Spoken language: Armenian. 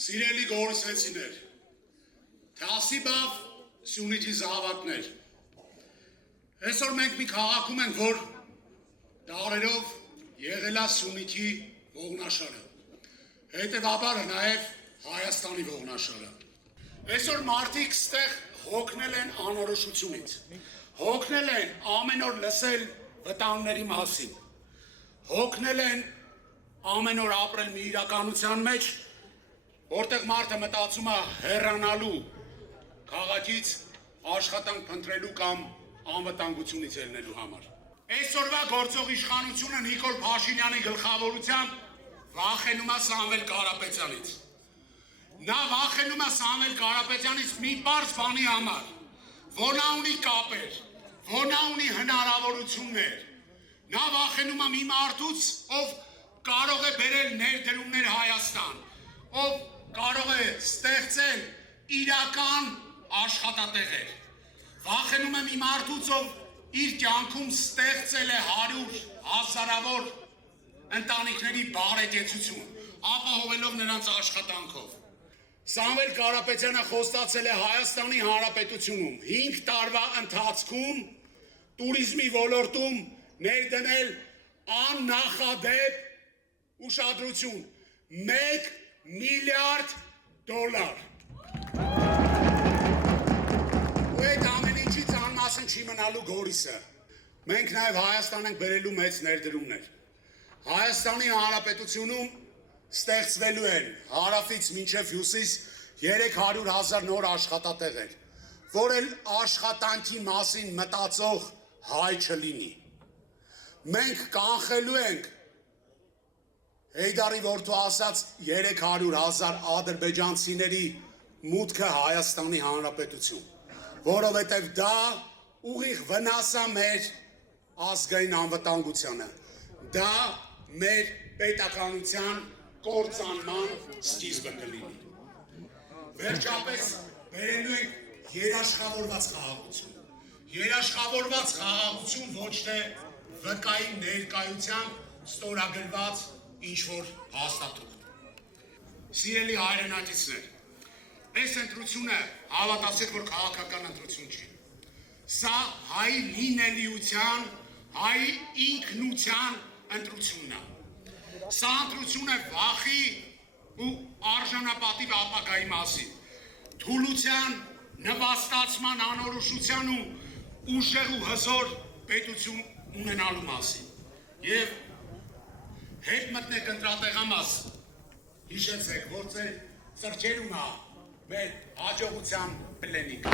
Սիրելի գորսվեցիներ, թասիբավ Սյունիքի զավակներ, այսօր մենք մի քաղաքում ենք, որ դարերով եղել է Սյունիքի ողնաշարը, հետևաբար նաև Հայաստանի ողնաշարը։ Այսօր մարդիկ ստեղ հոգնել են անորոշությունից, հոգնել են ամեն օր լսել վտանգների մասին, հոգնել են ամեն օր ապրել մի իրականության մեջ, որտեղ մարդը մտածում է հեռանալու քաղաքից, աշխատանք փնտրելու կամ անվտանգությունից ելնելու համար։ Այսօրվա գործող իշխանությունը Նիկոլ Փաշինյանի գլխավորությամբ վախենում է Սամվել Կարապետյանից։ Նա վախենում է Սամվել Կարապետյանից մի պարզ բանի համար, որ նա ունի կապեր, որ նա ունի հնարավորություններ։ Նա վախենում է մի մարդուց, ով կարող է բերել ներդրումներ Հայաստան, ով կարող է ստեղծել իրական աշխատատեղեր։ Վախենում է մի մարդուց, ով իր կյանքում ստեղծել է 100 հազարավոր ընտանիքների բարեկեցություն, ապահովելով նրանց աշխատանքով։ Սամվել Կարապետյանը խոստացել է Հայաստանի Հանրապետությունում 5 տարվա ընթացքում տուրիզմի ոլորտում ներդնել աննախադեպ ուշադրություն 1 միլիարդ դոլար։ Ու այդ ամեն ինչից անմասն չի մնալու Գորիսը։ Մենք նաև Հայաստան ենք բերելու մեծ ներդրումներ։ Հայաստանի Հանրապետությունում ստեղծվելու են հարավից մինչև հյուսիս 300,000 նոր աշխատատեղեր, որ էլ աշխատանքի մասին մտածող հայ չլինի։ Մենք կանխելու ենք Հեյդարի որդու ասած 300,000 ադրբեջանցիների մուտքը Հայաստանի Հանրապետություն, որովհետև դա ուղիղ վնաս է մեր ազգային անվտանգությանը, դա մեր պետականության կործանման սկիզբը կլինի։ Վերջապես բերելու ենք երաշխավորված խաղաղություն։ Երաշխավորված խաղաղություն ոչ թե վկայի ներկայությամբ ստորագրված ինչ-որ հաստատում։ Սիրելի հայրենակիցներ, այս ընտրությունը հավատացեք, որ քաղաքական ընտրություն չի։ Սա հայ լինելիության, հայ ինքնության ընտրությունն է։ Սա ընտրություն է վախի ու արժանապատիվ ապագայի մասին, թուլության, նվաստացման, անորոշության ու ուժեղ ու հզոր պետություն ունենալու մասին։ Եվ հետ մտնեք ընտրատեղամաս, հիշեցեք, որ ծեր ծրջերում է մեր հաջողության պլենիկ։